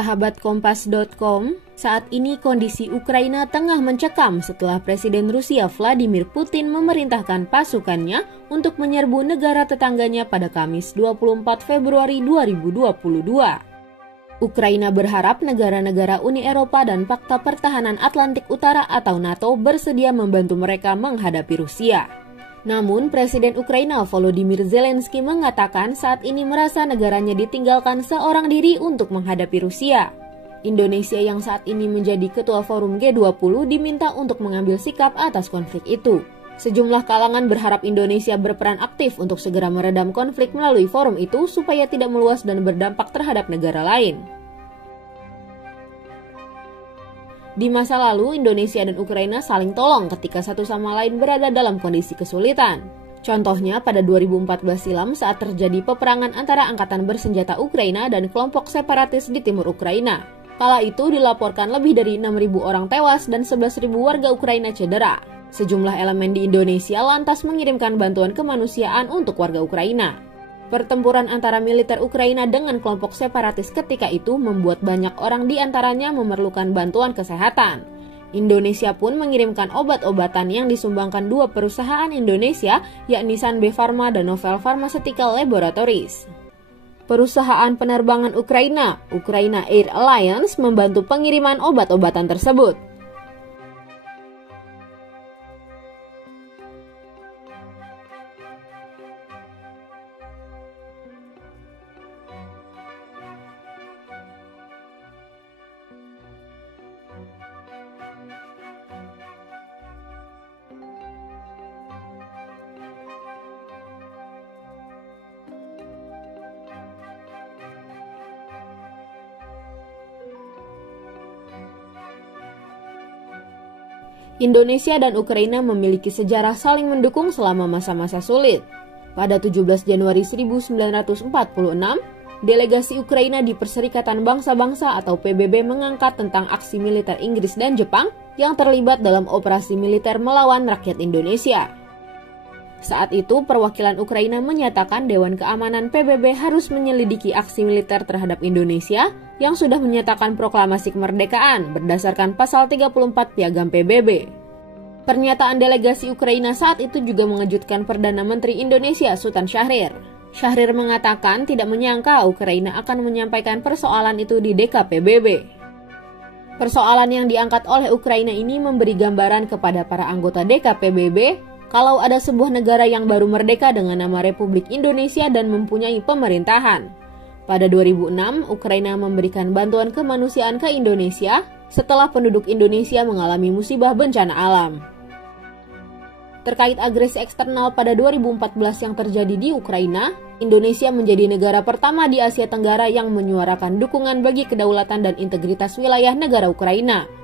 Sahabat Kompas.com, saat ini kondisi Ukraina tengah mencekam setelah Presiden Rusia Vladimir Putin memerintahkan pasukannya untuk menyerbu negara tetangganya pada Kamis 24 Februari 2022. Ukraina berharap negara-negara Uni Eropa dan Pakta Pertahanan Atlantik Utara atau NATO bersedia membantu mereka menghadapi Rusia. Namun, Presiden Ukraina Volodymyr Zelensky mengatakan saat ini merasa negaranya ditinggalkan seorang diri untuk menghadapi Rusia. Indonesia yang saat ini menjadi ketua forum G20 diminta untuk mengambil sikap atas konflik itu. Sejumlah kalangan berharap Indonesia berperan aktif untuk segera meredam konflik melalui forum itu supaya tidak meluas dan berdampak terhadap negara lain. Di masa lalu, Indonesia dan Ukraina saling tolong ketika satu sama lain berada dalam kondisi kesulitan. Contohnya pada 2014 silam saat terjadi peperangan antara angkatan bersenjata Ukraina dan kelompok separatis di timur Ukraina. Kala itu dilaporkan lebih dari 6.000 orang tewas dan 11.000 warga Ukraina cedera. Sejumlah elemen di Indonesia lantas mengirimkan bantuan kemanusiaan untuk warga Ukraina. Pertempuran antara militer Ukraina dengan kelompok separatis ketika itu membuat banyak orang di antaranya memerlukan bantuan kesehatan. Indonesia pun mengirimkan obat-obatan yang disumbangkan dua perusahaan Indonesia, yakni Sanbe Pharma dan Novel Pharmaceutical Laboratories. Perusahaan penerbangan Ukraina, Ukraina Air Alliance, membantu pengiriman obat-obatan tersebut. Indonesia dan Ukraina memiliki sejarah saling mendukung selama masa-masa sulit. Pada 17 Januari 1946, delegasi Ukraina di Perserikatan Bangsa-Bangsa atau PBB mengangkat tentang aksi militer Inggris dan Jepang yang terlibat dalam operasi militer melawan rakyat Indonesia. Saat itu, perwakilan Ukraina menyatakan Dewan Keamanan PBB harus menyelidiki aksi militer terhadap Indonesia yang sudah menyatakan proklamasi kemerdekaan berdasarkan pasal 34 Piagam PBB. Pernyataan delegasi Ukraina saat itu juga mengejutkan Perdana Menteri Indonesia Sultan Syahrir. Syahrir mengatakan tidak menyangka Ukraina akan menyampaikan persoalan itu di DKPBB. Persoalan yang diangkat oleh Ukraina ini memberi gambaran kepada para anggota DKPBB kalau ada sebuah negara yang baru merdeka dengan nama Republik Indonesia dan mempunyai pemerintahan. Pada 2006, Ukraina memberikan bantuan kemanusiaan ke Indonesia setelah penduduk Indonesia mengalami musibah bencana alam. Terkait agresi eksternal pada 2014 yang terjadi di Ukraina, Indonesia menjadi negara pertama di Asia Tenggara yang menyuarakan dukungan bagi kedaulatan dan integritas wilayah negara Ukraina.